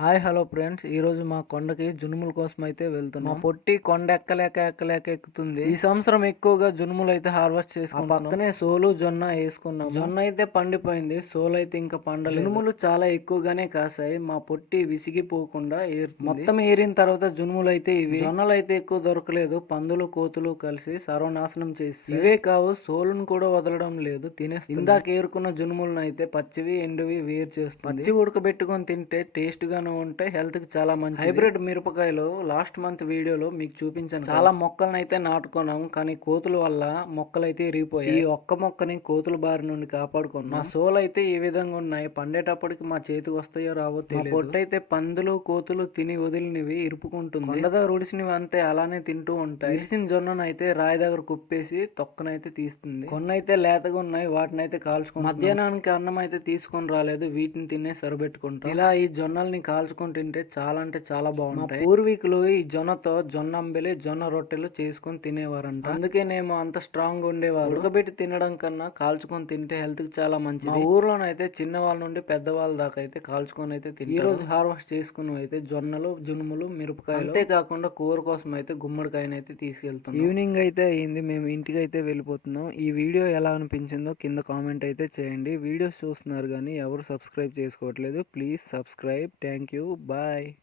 Hi hello friends. ఈ రోజు మా కొండకి జునుముల కోసం అయితే వెళ్తున్నాం. మా పొట్టి కొండ ఎక్కలేక ఎక్కలేక ఎక్కుతుంది. ఈ సంవత్సరం ఎక్కువగా జునుములు అయితే హార్వెస్ట్ చేసుకున్నాం పక్కనే సోలు జొన్న వేసుకున్నాం జొన్న అయితే పండిపోయింది. సోలు అయితే ఇంకా పండలేదు. జునుములు చాలా ఎక్కువగానే కాసాయి. మా పొట్టి విసిగిపోకుండా ఏరుతుంది. మొత్తం ఏరిన తర్వాత జునుములు అయితే ఇవి. జొన్నలు అయితే ఎక్కువ దొరకలేదు. పందులు కోతులు కలిసి సర్వనాశనం చేసి ఇవే కావు. సోలును కూడా వదలడం లేదు. తినేస్తుంది. ఇందాక ఏరుకున్న జునుములను అయితే పచ్చివి ఎండువి వేరు చేస్తుంది. పచ్చి ఉడకబెట్టుకొని తింటే టేస్ట్ గాను ఉంటే హెల్త్కి చాలా మంచి హైబ్రిడ్ మిరపకాయలు లాస్ట్ మంత్ వీడియోలో మీకు చూపించాను చాలా మొక్కలను అయితే నాటుకున్నాం కానీ కోతుల వల్ల మొక్కలు అయితే ఇరిగిపోయాయి. ఈ ఒక్క మొక్కని కోతుల బారి నుండి కాపాడుకున్నాం. మా సోలు అయితే ఈ విధంగా ఉన్నాయి? పండేటప్పటికి మా చేతికి వస్తాయో రావో తెలియదు పొట్టయితే పందులు కోతులు తిని వదిలినవి ఇరుపుకుంటుంది. కొండదా రుడిసినవి అంతే అలానే తింటూ ఉంటాయి. ఇరిసిన జొన్నను అయితే రాయి దగ్గర కుప్పేసి తొక్కనైతే తీస్తుంది. కొన్ని అయితే లేతగా ఉన్నాయి వాటిని అయితే కాల్చుకుంటాం మధ్యాహ్నానికి అన్నం అయితే తీసుకొని రాలేదు వీటిని తినే సరిపెట్టుకుంటాం. ఇలా ఈ జొన్నల్ని కాల్చుకొని తింటే చాలా అంటే చాలా బాగుంటాయి. పూర్వీకులు ఈ జొన్నతో జొన్న అంబెలి జొన్న రొట్టెలు చేసుకొని తినేవారంట. అందుకే నేను అంత స్ట్రాంగ్ ఉండేవారు. ఉడకబెట్టి తినడం కన్నా కాల్చుకొని తింటే హెల్త్కి చాలా మంచిది. మా ఊర్లోనైతే చిన్న వాళ్ళ నుండి పెద్ద వాళ్ళ దాకా అయితే కాల్చుకొని అయితే తింటారు. ఈ రోజు హార్వెస్ట్ చేసుకుని అయితే జొన్నలు జునుములు మిరపకాయలు. అంతేకాకుండా కూర కోసం అయితే గుమ్మడికాయని అయితే తీసుకెళ్తాం ఈవినింగ్ అయితే అయింది. మేము ఇంటికి అయితే వెళ్ళిపోతున్నాం. ఈ వీడియో ఎలా అనిపించిందో కింద కామెంట్ అయితే చేయండి. వీడియోస్ చూస్తున్నారు కానీ ఎవరు సబ్స్క్రైబ్ చేసుకోవట్లేదు please subscribe thank Thank you. Bye.